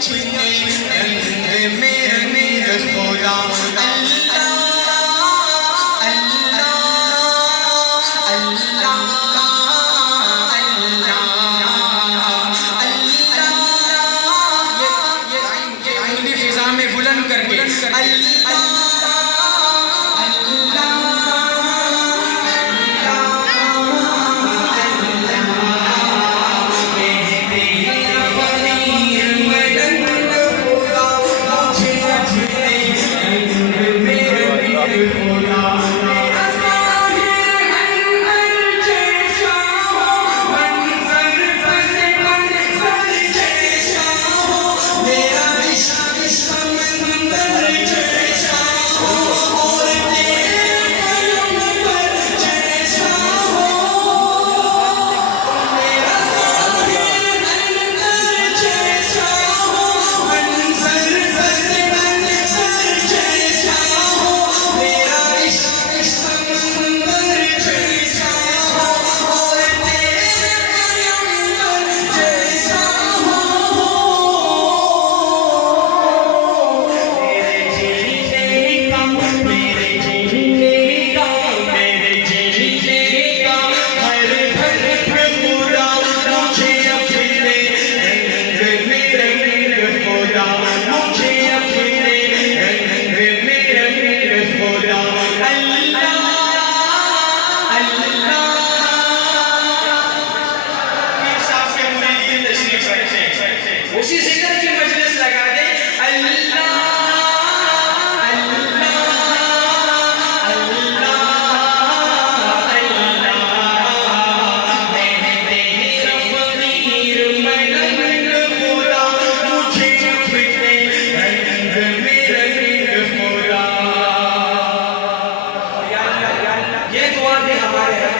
अपने रंग में रंग खुदा अल्लाह अल्लाह अल्लाह अल्लाह ये अंगुली फिजा में बुलंद करके अल्लाह उसी जिक्र की मजलिस लगा दे अल्लाह अल्लाह अल्लाह अल्लाह मैं तेरा फकीर मलंग खुदा मुझे अपने रंग में रंग खुदा। ये दुआ भी हमारे